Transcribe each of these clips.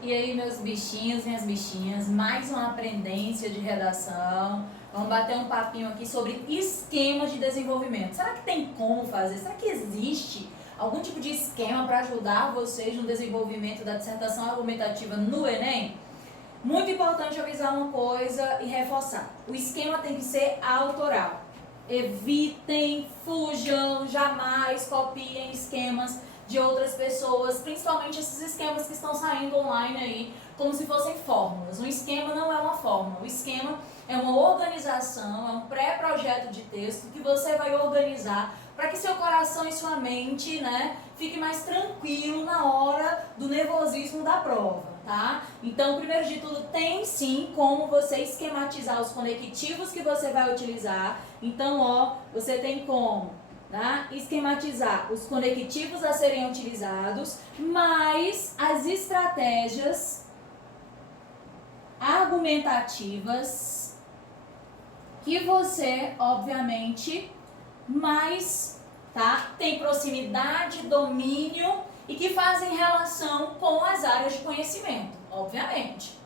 E aí, meus bichinhos, minhas bichinhas, mais uma aprendência de redação. Vamos bater um papinho aqui sobre esquema de desenvolvimento. Será que tem como fazer? Será que existe algum tipo de esquema para ajudar vocês no desenvolvimento da dissertação argumentativa no Enem? Muito importante avisar uma coisa e reforçar. O esquema tem que ser autoral. Evitem, fujam, jamais copiem esquemas de outras pessoas, principalmente esses esquemas que estão saindo online aí, como se fossem fórmulas. Um esquema não é uma fórmula, o esquema é uma organização, é um pré-projeto de texto que você vai organizar para que seu coração e sua mente, fique mais tranquilo na hora do nervosismo da prova, tá? Então, primeiro de tudo, tem sim como você esquematizar os conectivos que você vai utilizar. Então, você tem como esquematizar os conectivos a serem utilizados, mas as estratégias argumentativas que você, obviamente, mais tem proximidade, domínio e que fazem relação com as áreas de conhecimento, obviamente.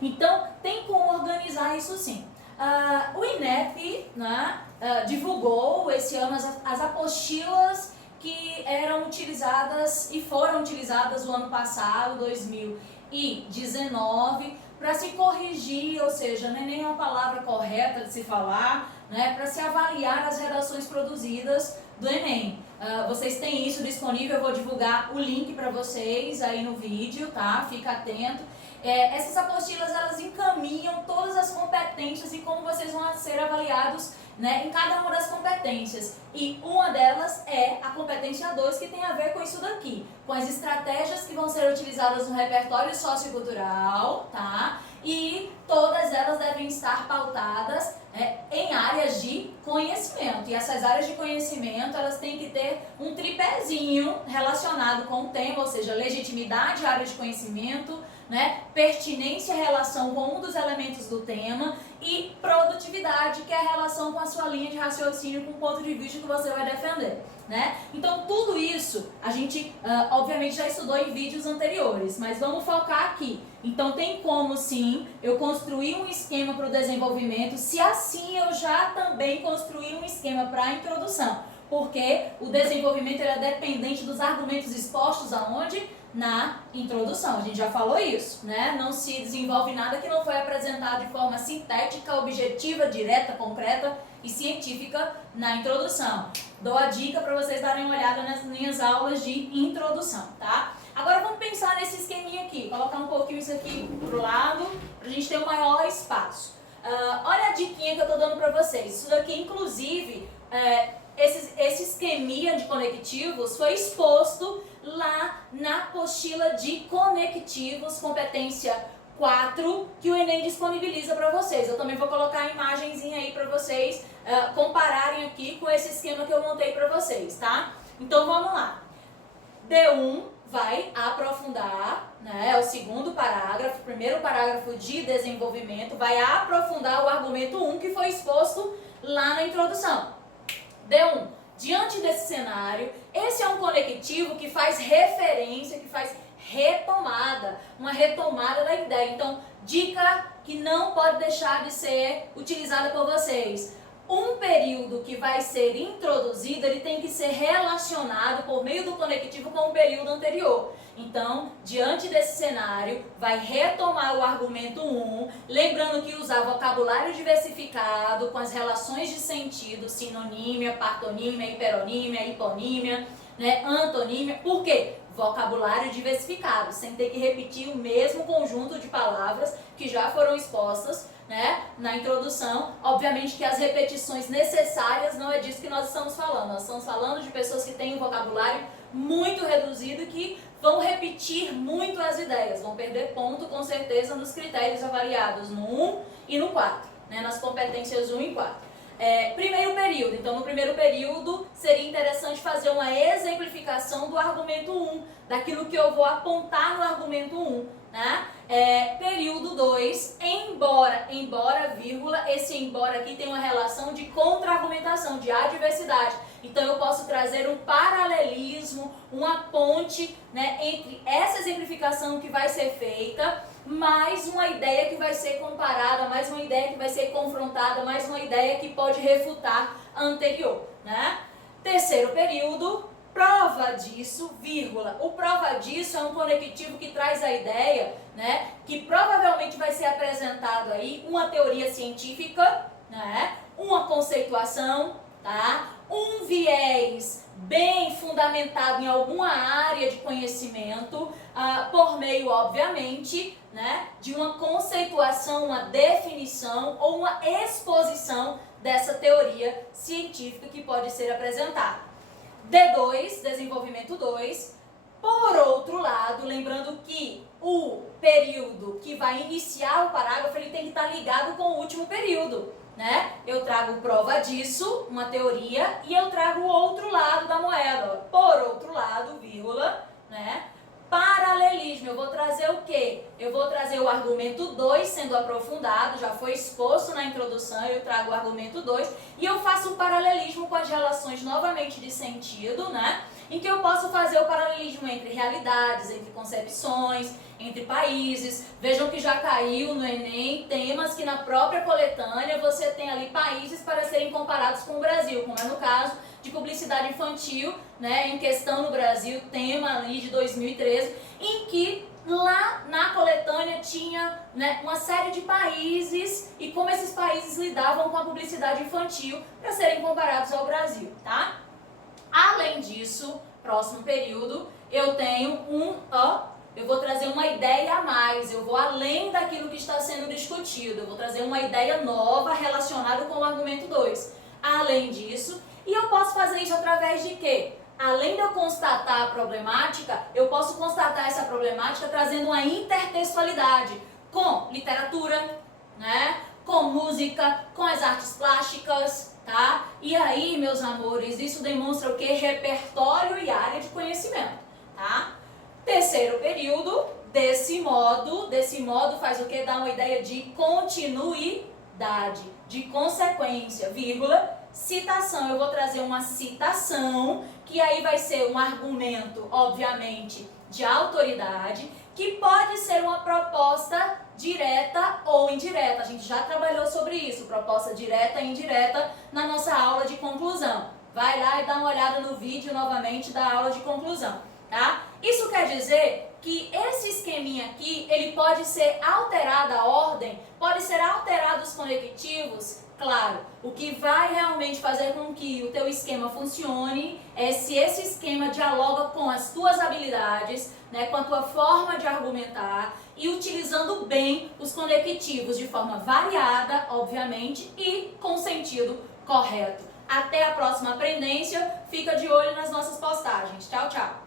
Então, tem como organizar isso sim. O INEP divulgou esse ano as apostilas que eram utilizadas e foram utilizadas no ano passado, 2019, para se corrigir, ou seja, não é nem uma palavra correta de se falar, para se avaliar as redações produzidas do Enem. Vocês têm isso disponível, eu vou divulgar o link para vocês aí no vídeo, tá? Fica atento. Essas apostilas, elas encaminham todas as competências e como vocês vão ser avaliados em cada uma das competências. E uma delas é a competência 2, que tem a ver com isso daqui, com as estratégias que vão ser utilizadas no repertório sociocultural, tá? E todas elas devem estar pautadas em áreas de conhecimento. E essas áreas de conhecimento, elas têm que ter um tripézinho relacionado com o tema, ou seja, legitimidade, área de conhecimento, pertinência, relação com um dos elementos do tema, e produtividade, que é a relação com a sua linha de raciocínio, com o ponto de vista que você vai defender. Então, tudo isso a gente, obviamente, já estudou em vídeos anteriores, mas vamos focar aqui. Então, tem como, sim, eu construir um esquema para o desenvolvimento, se assim eu já também construir um esquema para a introdução, porque o desenvolvimento é dependente dos argumentos expostos aonde? Na introdução. A gente já falou isso, Não se desenvolve nada que não foi apresentado de forma sintética, objetiva, direta, concreta e científica na introdução. Dou a dica para vocês darem uma olhada nas minhas aulas de introdução, tá? Agora vamos pensar nesse esqueminha aqui, colocar um pouquinho isso aqui pro lado, pra gente ter um maior espaço. Olha a diquinha que eu tô dando para vocês. Isso daqui, inclusive, esse esqueminha de conectivos foi exposto lá na apostila de conectivos, competência 4, que o Enem disponibiliza para vocês. Eu também vou colocar a imagenzinha aí para vocês compararem aqui com esse esquema que eu montei para vocês, tá? Então vamos lá. D1 vai aprofundar, é o segundo parágrafo, primeiro parágrafo de desenvolvimento, vai aprofundar o argumento 1 que foi exposto lá na introdução. D1, diante desse cenário, esse é um conectivo que faz referência, que faz retomada, uma retomada da ideia. Então, dica que não pode deixar de ser utilizada por vocês. Um período que vai ser introduzido, ele tem que ser relacionado por meio do conectivo com o período anterior. Então, diante desse cenário, vai retomar o argumento 1, lembrando que usar vocabulário diversificado com as relações de sentido, sinonímia, partonímia, hiperonímia, hiponímia, antonímia. Por quê? Vocabulário diversificado, sem ter que repetir o mesmo conjunto de palavras que já foram expostas na introdução. Obviamente que as repetições necessárias não é disso que nós estamos falando. Nós estamos falando de pessoas que têm um vocabulário muito reduzido e que vão repetir muito as ideias, vão perder ponto com certeza nos critérios avaliados no 1 e no 4, nas competências 1 e 4. Primeiro período, então no primeiro período seria interessante fazer uma exemplificação do argumento 1, daquilo que eu vou apontar no argumento 1. Período 2, em embora, vírgula, esse embora aqui tem uma relação de contra-argumentação, de adversidade. Então eu posso trazer um paralelismo, uma ponte, né, entre essa exemplificação que vai ser feita, mais uma ideia que vai ser comparada, mais uma ideia que vai ser confrontada, mais uma ideia que pode refutar a anterior, né? Terceiro período, prova disso, vírgula. O prova disso é um conectivo que traz a ideia, né, que provavelmente vai ser apresentado aí uma teoria científica, né, uma conceituação, tá? Um viés bem fundamentado em alguma área de conhecimento, por meio, obviamente, né, de uma conceituação, uma definição ou uma exposição dessa teoria científica que pode ser apresentada. D2, desenvolvimento 2. Por outro lado, lembrando que o período que vai iniciar o parágrafo, ele tem que estar ligado com o último período, né? Eu trago prova disso, uma teoria, e eu trago o outro lado da moeda. Por outro lado, vírgula, né? Paralelismo, eu vou trazer o quê? Eu vou trazer o argumento 2 sendo aprofundado, já foi exposto na introdução, eu trago o argumento 2 e eu faço um paralelismo com as relações novamente de sentido, né? Em que eu posso fazer o paralelismo entre realidades, entre concepções, entre países. Vejam que já caiu no Enem temas que na própria coletânea você tem ali países para serem comparados com o Brasil, como é no caso de publicidade infantil, né, em questão no Brasil, tema ali de 2013, em que lá na coletânea tinha, né, uma série de países e como esses países lidavam com a publicidade infantil para serem comparados ao Brasil, tá? Além disso, próximo período, eu tenho eu vou trazer uma ideia a mais, eu vou além daquilo que está sendo discutido, eu vou trazer uma ideia nova relacionada com o argumento 2. Além disso, e eu posso fazer isso através de quê? Além de eu constatar a problemática, eu posso constatar essa problemática trazendo uma intertextualidade com literatura, né? Com música, com as artes plásticas, tá? E aí, meus amores, isso demonstra o quê? Repertório e área de conhecimento, tá? Terceiro período, desse modo faz o quê? Dá uma ideia de continuidade, de consequência, vírgula. Citação, eu vou trazer uma citação, que aí vai ser um argumento, obviamente, de autoridade, que pode ser uma proposta direta ou indireta. A gente já trabalhou sobre isso, proposta direta e indireta, na nossa aula de conclusão. Vai lá e dá uma olhada no vídeo novamente da aula de conclusão, tá? Isso quer dizer que esse esqueminha aqui, ele pode ser alterado a ordem, pode ser alterado os conectivos. Claro, o que vai realmente fazer com que o teu esquema funcione é se esse esquema dialoga com as tuas habilidades, né, com a tua forma de argumentar e utilizando bem os conectivos de forma variada, obviamente, e com sentido correto. Até a próxima aprendência, fica de olho nas nossas postagens. Tchau, tchau!